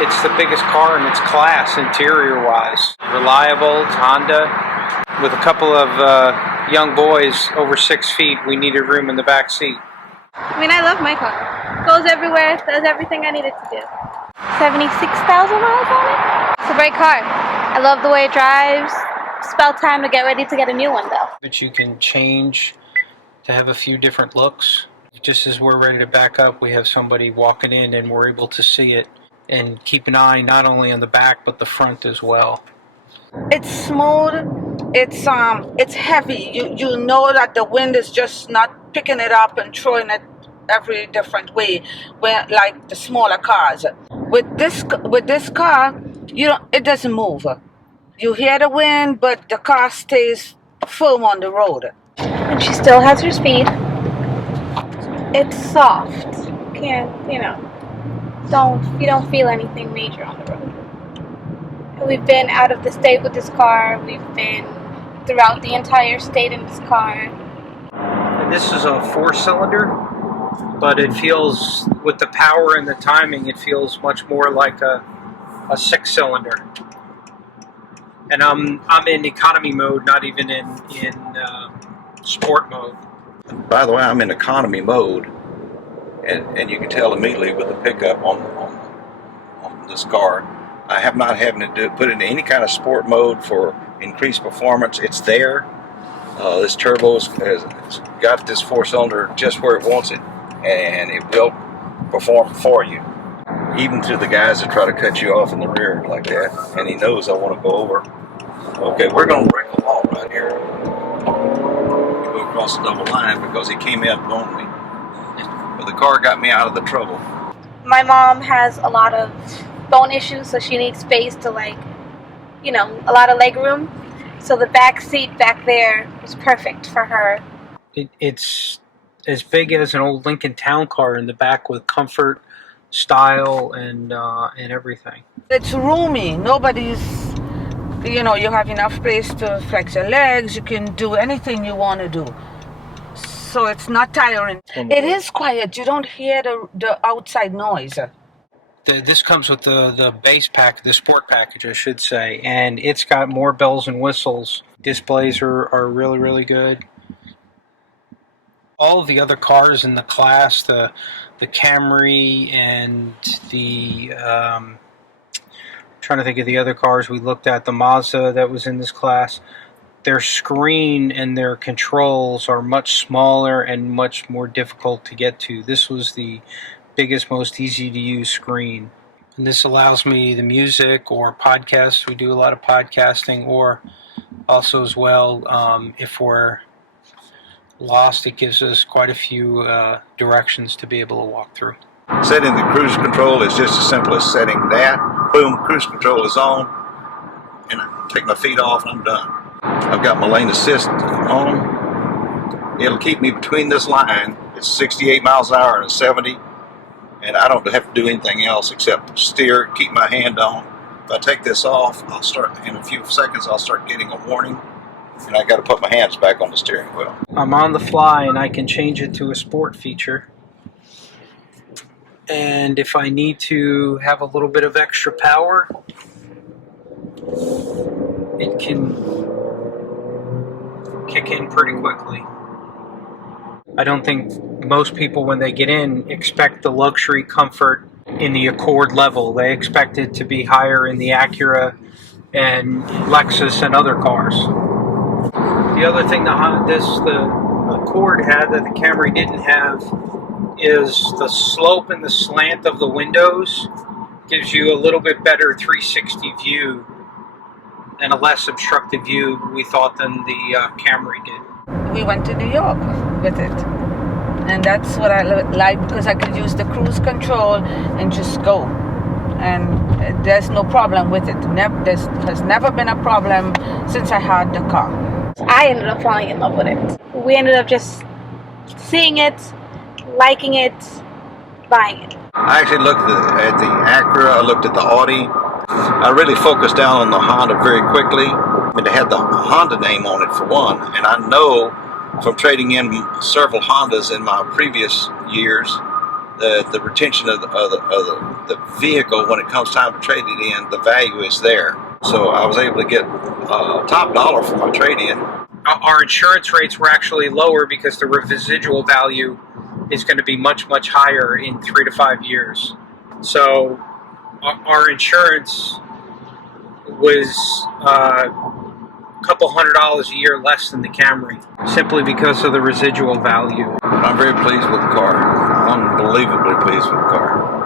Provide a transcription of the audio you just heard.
It's the biggest car in its class interior-wise. Reliable, it's Honda. With a couple of young boys over 6 feet, we needed room in the back seat. I mean, I love my car. Goes everywhere, does everything I need it to do. 76,000 miles on it? It's a great car. I love the way it drives. It's about time to get ready to get a new one, though. But you can change to have a few different looks. Just as we're ready to back up, we have somebody walking in and we're able to see it and keep an eye not only on the back but the front as well. It's smooth. It's heavy. You know that the wind is just not picking it up and throwing it every different way, where like the smaller cars. With this car, it doesn't move. You hear the wind, but the car stays firm on the road. And she still has her speed. It's soft. You don't feel anything major on the road. We've been out of the state with this car. We've been throughout the entire state in this car. And this is a 4-cylinder, but it feels, with the power and the timing, it feels much more like a 6-cylinder. And I'm in economy mode, not even in sport mode. By the way, I'm in economy mode, and you can tell immediately with the pickup on this car. I have not having to put it in any kind of sport mode for increased performance. It's there. This turbo has got this 4-cylinder just where it wants it, and it will perform for you. Even to the guys that try to cut you off in the rear like that, and he knows I want to go over. Okay, we're going to break a law right here. Go across the double line because he came up on me. But the car got me out of the trouble. My mom has a lot of bone issues, so she needs space to a lot of leg room. So the back seat back there is perfect for her. It's as big as an old Lincoln Town Car in the back with comfort, style, and everything. It's roomy. You have enough space to flex your legs. You can do anything you want to do. So it's not tiring. It is quiet. You don't hear the outside noise. This comes with the base pack, the sport package, I should say, and it's got more bells and whistles. Displays are really, really good. All of the other cars in the class, the Camry and the trying to think of the other cars we looked at, the Mazda that was in this class, their screen and their controls are much smaller and much more difficult to get to. This was the biggest, most easy to use screen. And this allows me the music or podcasts. We do a lot of podcasting, or also as well, if we're lost, it gives us quite a few directions to be able to walk through. Setting the cruise control is just as simple as setting that. Boom, cruise control is on, and I take my feet off and I'm done. I've got my lane assist on. It'll keep me between this line. It's 68 miles an hour and 70, and I don't have to do anything else except steer, keep my hand on. If I take this off, I'll start, in a few seconds, I'll start getting a warning, and I got to put my hands back on the steering wheel. I'm on the fly, and I can change it to a sport feature. And if I need to have a little bit of extra power, it can kick in pretty quickly. I don't think most people, when they get in, expect the luxury comfort in the Accord level. They expect it to be higher in the Acura and Lexus and other cars. The other thing the Accord had that the Camry didn't have is the slope and the slant of the windows gives you a little bit better 360 view and a less obstructive view, we thought, than the Camry did. We went to New York with it, and that's what I like, because I could use the cruise control and just go, and there's no problem with it. There has never been a problem since I had the car. I ended up falling in love with it. We ended up just seeing it, liking it, buying it. I actually looked at the Acura, I looked at the Audi. I really focused down on the Honda very quickly. I mean, they had the Honda name on it for one, and I know from trading in several Hondas in my previous years the retention of the vehicle when it comes time to trade it in, the value is there. So I was able to get top dollar for my trade-in. Our insurance rates were actually lower because the residual value is going to be much, much higher in 3 to 5 years. So our insurance was a couple $100 a year less than the Camry, simply because of the residual value. I'm very pleased with the car. Unbelievably pleased with the car.